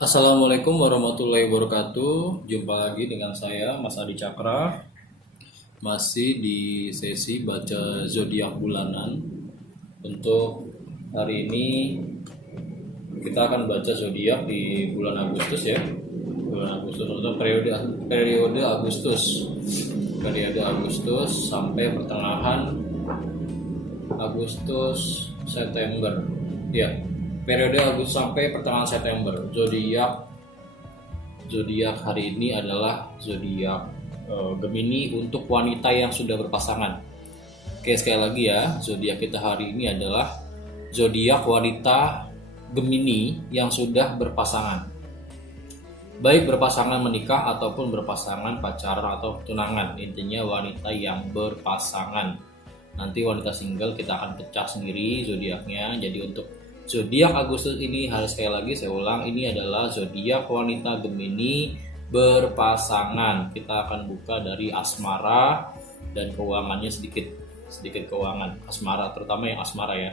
Assalamualaikum warahmatullahi wabarakatuh. Jumpa lagi dengan saya Mas Adi Cakra. Masih di sesi baca zodiak bulanan. Untuk hari ini kita akan baca zodiak di bulan Agustus ya. Bulan Agustus untuk periode Agustus. Periode Agustus sampai pertengahan Agustus September. Ya, periode Agustus sampai pertengahan September. Zodiak hari ini adalah zodiak Gemini untuk wanita yang sudah berpasangan. Oke, sekali lagi ya, zodiak kita hari ini adalah zodiak wanita Gemini yang sudah berpasangan. Baik berpasangan menikah ataupun berpasangan pacaran atau tunangan, intinya wanita yang berpasangan. Nanti wanita single kita akan pecah sendiri zodiaknya. Jadi untuk zodiak Agustus ini, harus sekali lagi saya ulang, ini adalah zodiak wanita Gemini berpasangan. Kita akan buka dari asmara dan keuangannya sedikit keuangan asmara, terutama yang asmara ya,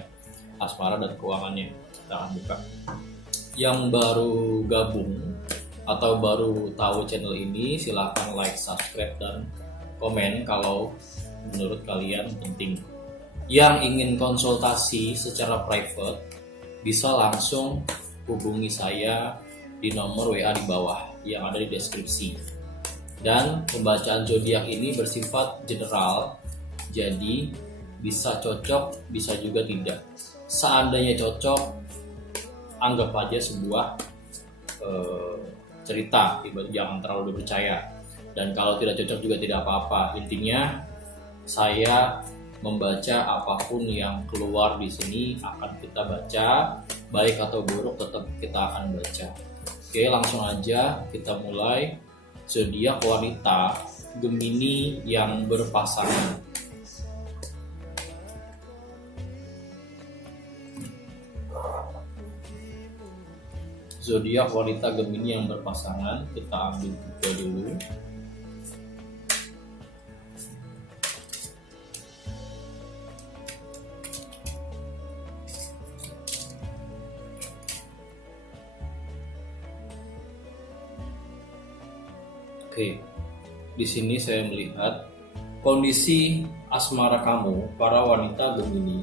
asmara dan keuangannya kita akan buka. Yang baru gabung atau baru tahu channel ini, silahkan like, subscribe, dan komen kalau menurut kalian penting. Yang ingin konsultasi secara private bisa langsung hubungi saya di nomor WA di bawah yang ada di deskripsi. Dan pembacaan zodiak ini bersifat general, jadi bisa cocok, bisa juga tidak. Seandainya cocok, anggap aja sebuah cerita, jangan terlalu dipercaya. Dan kalau tidak cocok juga tidak apa-apa. Intinya saya membaca apapun yang keluar di sini akan kita baca, baik atau buruk tetap kita akan baca. Oke, langsung aja kita mulai. Zodiak wanita Gemini yang berpasangan. Zodiak wanita Gemini yang berpasangan, kita ambil 3 dulu. Oke, di sini saya melihat kondisi asmara kamu, para wanita Gemini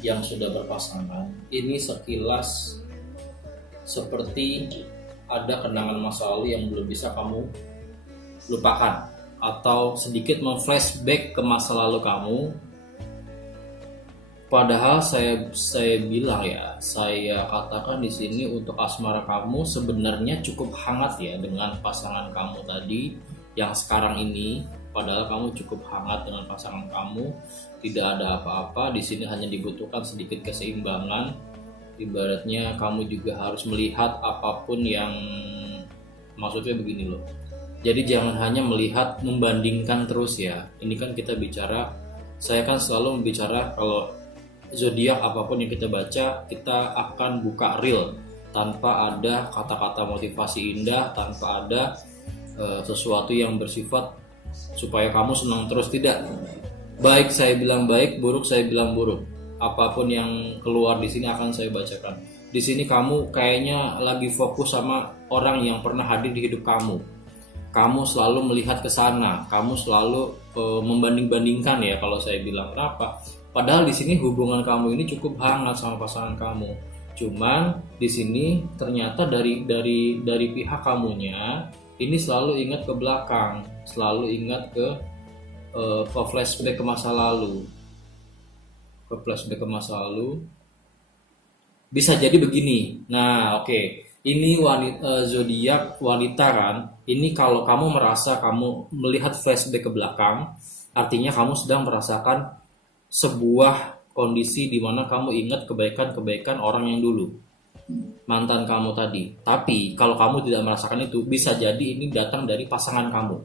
yang sudah berpasangan. Ini sekilas seperti ada kenangan masa lalu yang belum bisa kamu lupakan, atau sedikit memflashback ke masa lalu kamu. Padahal saya bilang ya, saya katakan di sini untuk asmara kamu sebenarnya cukup hangat ya dengan pasangan kamu tadi yang sekarang ini. Padahal kamu cukup hangat dengan pasangan kamu, tidak ada apa-apa. Di sini hanya dibutuhkan sedikit keseimbangan. Ibaratnya kamu juga harus melihat apapun yang, maksudnya begini loh. Jadi jangan hanya melihat membandingkan terus ya. Ini kan kita bicara, saya kan selalu membicara kalau zodiak apapun yang kita baca, kita akan buka real tanpa ada kata-kata motivasi indah, tanpa ada sesuatu yang bersifat supaya kamu senang terus, tidak. Baik saya bilang baik, buruk saya bilang buruk. Apapun yang keluar di sini akan saya bacakan. Di sini kamu kayaknya lagi fokus sama orang yang pernah hadir di hidup kamu. Kamu selalu melihat ke sana, kamu selalu membanding-bandingkan ya kalau saya bilang. Kenapa? Padahal di sini hubungan kamu ini cukup hangat sama pasangan kamu. Cuman di sini ternyata dari pihak kamunya ini selalu ingat ke belakang, selalu ingat ke flashback ke masa lalu. Bisa jadi begini. Nah, oke. Ini zodiak wanita kan. Ini kalau kamu merasa kamu melihat flashback ke belakang, artinya kamu sedang merasakan sebuah kondisi di mana kamu ingat kebaikan-kebaikan orang yang dulu, mantan kamu tadi. Tapi kalau kamu tidak merasakan itu, bisa jadi ini datang dari pasangan kamu.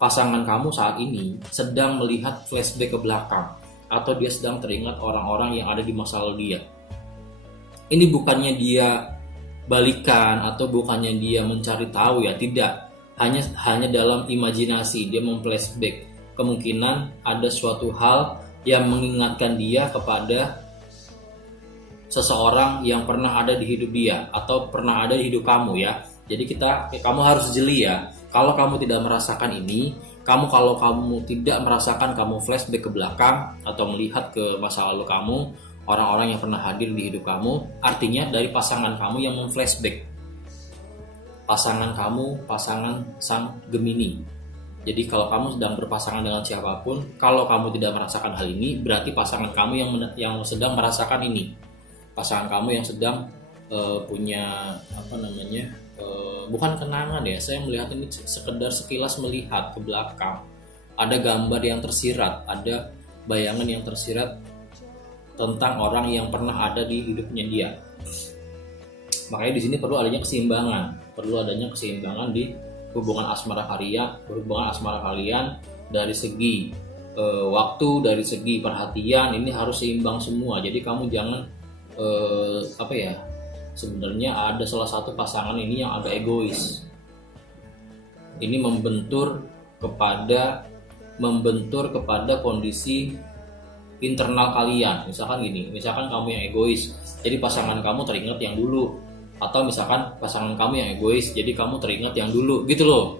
Pasangan kamu saat ini sedang melihat flashback ke belakang, atau dia sedang teringat orang-orang yang ada di masa lalu dia. Ini bukannya dia balikan atau bukannya dia mencari tahu ya, tidak. Hanya dalam imajinasi dia memflashback. Kemungkinan ada suatu hal yang mengingatkan dia kepada seseorang yang pernah ada di hidup dia atau pernah ada di hidup kamu ya. Jadi kamu harus jeli ya. Kalau kamu tidak merasakan ini, kalau kamu tidak merasakan, kamu flashback ke belakang atau melihat ke masa lalu kamu, orang-orang yang pernah hadir di hidup kamu, artinya dari pasangan kamu yang memflashback. Pasangan kamu, pasangan sang Gemini. Jadi kalau kamu sedang berpasangan dengan siapapun, kalau kamu tidak merasakan hal ini, berarti pasangan kamu yang sedang merasakan ini. Pasangan kamu yang sedang punya bukan kenangan ya, saya melihat ini sekedar sekilas melihat ke belakang. Ada gambar yang tersirat, ada bayangan yang tersirat tentang orang yang pernah ada di hidupnya dia. Makanya di sini perlu adanya keseimbangan di hubungan asmara kalian dari segi waktu, dari segi perhatian, ini harus seimbang semua. Jadi kamu jangan sebenarnya ada salah satu pasangan ini yang agak egois. Ini membentur kepada kondisi internal kalian. Misalkan kamu yang egois, jadi pasangan kamu teringat yang dulu, atau misalkan pasangan kamu yang egois, jadi kamu teringat yang dulu, gitu loh.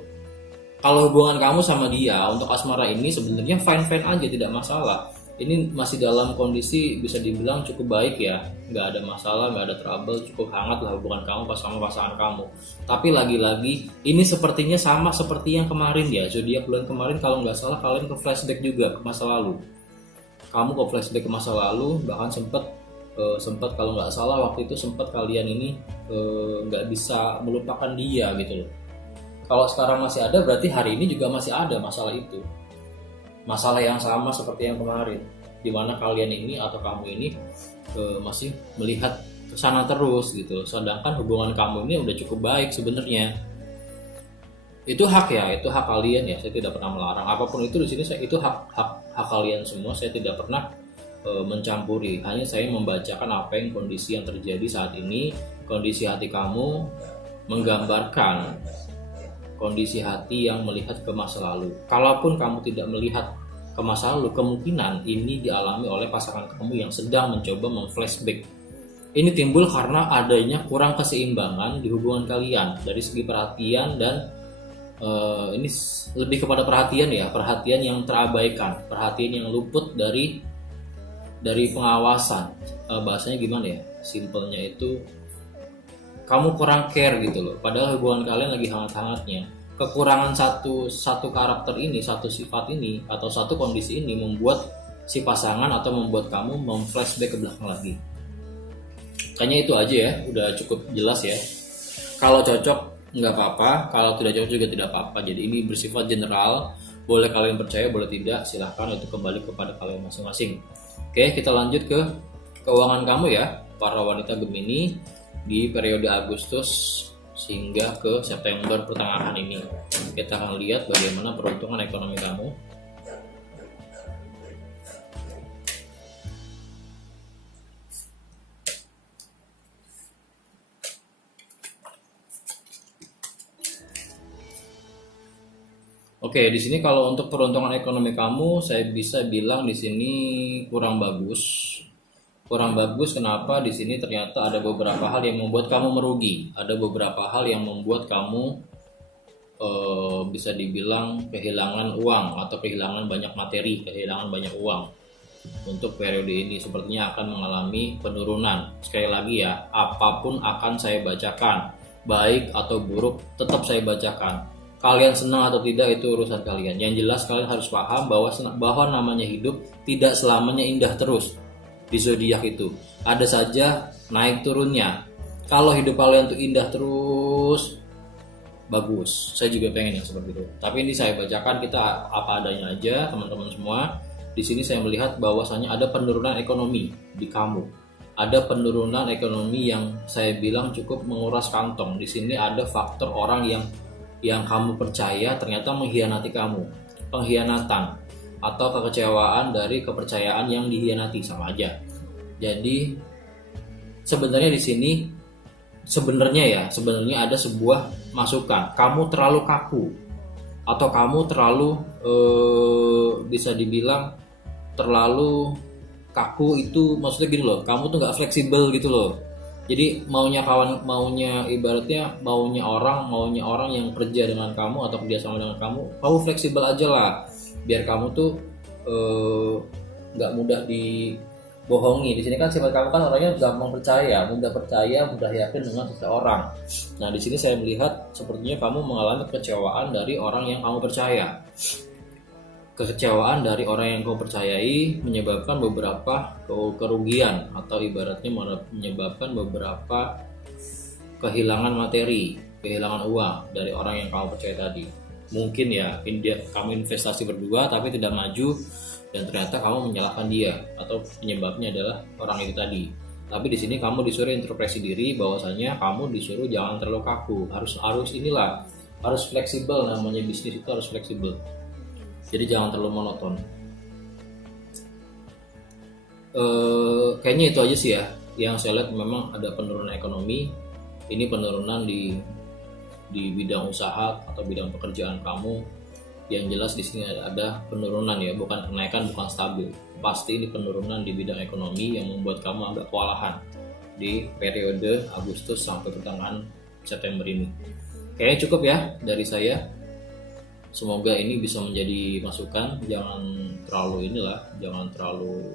Kalau hubungan kamu sama dia untuk asmara ini sebenarnya fine aja, tidak masalah. Ini masih dalam kondisi bisa dibilang cukup baik ya, nggak ada masalah, nggak ada trouble, cukup hangat lah hubungan kamu sama pasangan kamu. Tapi lagi-lagi ini sepertinya sama seperti yang kemarin ya, zodiak bulan kemarin kalau nggak salah kalian ke flashback juga ke masa lalu. Kamu ke flashback ke masa lalu, bahkan sempat kalau nggak salah waktu itu sempat kalian ini nggak bisa melupakan dia gitu loh. Kalau sekarang masih ada, berarti hari ini juga masih ada masalah itu. Masalah yang sama seperti yang kemarin, dimana kalian ini atau kamu ini masih melihat ke sana terus gitu. Sedangkan hubungan kamu ini udah cukup baik sebenarnya. Itu hak kalian ya. Saya tidak pernah melarang apapun itu di sini. Itu hak kalian semua. Saya tidak pernah mencampuri. Hanya saya membacakan apa yang kondisi yang terjadi saat ini. Kondisi hati kamu menggambarkan kondisi hati yang melihat ke masa lalu. Kalaupun kamu tidak melihat ke masa lalu, kemungkinan ini dialami oleh pasangan kamu yang sedang mencoba memflashback. Ini timbul karena adanya kurang keseimbangan di hubungan kalian dari segi perhatian dan ini lebih kepada perhatian yang terabaikan, perhatian yang luput dari pengawasan. Bahasanya gimana ya? Simpelnya itu kamu kurang care gitu loh, padahal hubungan kalian lagi hangat-hangatnya. Kekurangan satu karakter ini, satu sifat ini, atau satu kondisi ini membuat si pasangan atau membuat kamu memflashback ke belakang lagi. Kayaknya itu aja ya, udah cukup jelas ya. Kalau cocok nggak apa-apa, kalau tidak cocok juga tidak apa-apa. Jadi ini bersifat general, boleh kalian percaya, boleh tidak, silahkan, itu kembali kepada kalian masing-masing. Oke, kita lanjut ke keuangan kamu ya, para wanita Gemini di periode Agustus hingga ke September pertengahan ini. Kita akan lihat bagaimana peruntungan ekonomi kamu. Oke, di sini kalau untuk peruntungan ekonomi kamu, saya bisa bilang di sini kurang bagus. Kurang bagus kenapa? Di sini ternyata ada beberapa hal yang membuat kamu merugi. Ada beberapa hal yang membuat kamu bisa dibilang kehilangan uang atau kehilangan banyak materi, kehilangan banyak uang. Untuk periode ini sepertinya akan mengalami penurunan. Sekali lagi ya, apapun akan saya bacakan, baik atau buruk tetap saya bacakan. Kalian senang atau tidak itu urusan kalian. Yang jelas kalian harus paham bahwa namanya hidup tidak selamanya indah terus. Di zodiak itu ada saja naik turunnya. Kalau hidup kalian tuh indah terus, bagus. Saya juga pengen yang seperti itu. Tapi ini saya bacakan kita apa adanya aja, teman-teman semua. Di sini saya melihat bahwasanya ada penurunan ekonomi di kamu. Ada penurunan ekonomi yang saya bilang cukup menguras kantong. Di sini ada faktor orang yang kamu percaya ternyata mengkhianati kamu. Pengkhianatan atau kekecewaan dari kepercayaan yang dihianati, sama aja. Jadi sebenarnya di sini sebenarnya ada sebuah masukan. Kamu terlalu kaku atau kamu terlalu bisa dibilang terlalu kaku itu maksudnya gini loh, kamu tuh nggak fleksibel gitu loh. Jadi maunya ibaratnya maunya orang yang kerja dengan kamu atau kerja sama dengan kamu fleksibel aja lah, biar kamu tuh nggak mudah dibohongi. Di sini kan sifat kamu kan orangnya gampang percaya, mudah yakin dengan seseorang. Nah di sini saya melihat sepertinya kamu mengalami kekecewaan dari orang yang kamu percaya. Kekecewaan dari orang yang kau percayai menyebabkan beberapa kerugian atau ibaratnya menyebabkan beberapa kehilangan materi, kehilangan uang dari orang yang kamu percaya tadi. Mungkin ya kamu investasi berdua tapi tidak maju dan ternyata kamu menyalahkan dia atau penyebabnya adalah orang itu tadi. Tapi di sini kamu disuruh introspeksi diri bahwasanya kamu disuruh jangan terlalu kaku, harus fleksibel, namanya bisnis itu harus fleksibel. Jadi jangan terlalu monoton. Kayaknya itu aja sih ya. Yang saya lihat memang ada penurunan ekonomi. Ini penurunan di bidang usaha atau bidang pekerjaan kamu. Yang jelas di sini ada penurunan ya, bukan kenaikan, bukan stabil. Pasti ini penurunan di bidang ekonomi yang membuat kamu agak kewalahan di periode Agustus sampai pertengahan September ini. Kayaknya cukup ya dari saya. Semoga ini bisa menjadi masukan. Jangan terlalu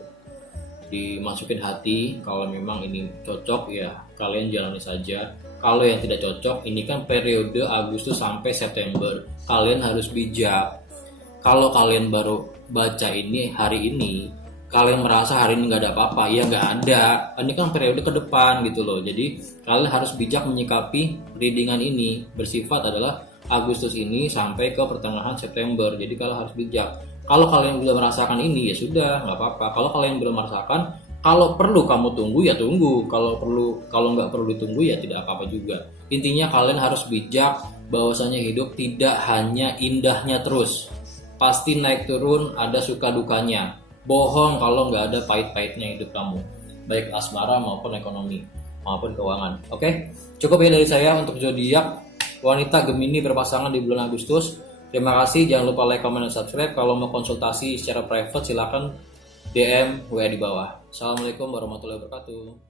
dimasukin hati. Kalau memang ini cocok ya kalian jalani saja. Kalau yang tidak cocok, ini kan periode Agustus sampai September, kalian harus bijak. Kalau kalian baru baca ini hari ini, kalian merasa hari ini nggak ada apa-apa, ya nggak ada. Ini kan periode ke depan gitu loh. Jadi kalian harus bijak menyikapi readingan ini. Bersifat adalah Agustus ini sampai ke pertengahan September. Jadi kalian harus bijak. Kalau kalian belum merasakan ini ya sudah, nggak apa-apa. Kalau kalian belum merasakan, kalau perlu kamu tunggu ya tunggu. Kalau nggak perlu ditunggu ya tidak apa-apa juga. Intinya kalian harus bijak bahwasanya hidup tidak hanya indahnya terus. Pasti naik turun, ada suka dukanya. Bohong kalau nggak ada pahit-pahitnya hidup kamu, baik asmara maupun ekonomi maupun keuangan. Oke, cukup ya dari saya untuk zodiak wanita Gemini berpasangan di bulan Agustus. Terima kasih, jangan lupa like, comment, dan subscribe. Kalau mau konsultasi secara private silakan DM WA di bawah. Assalamualaikum warahmatullahi wabarakatuh.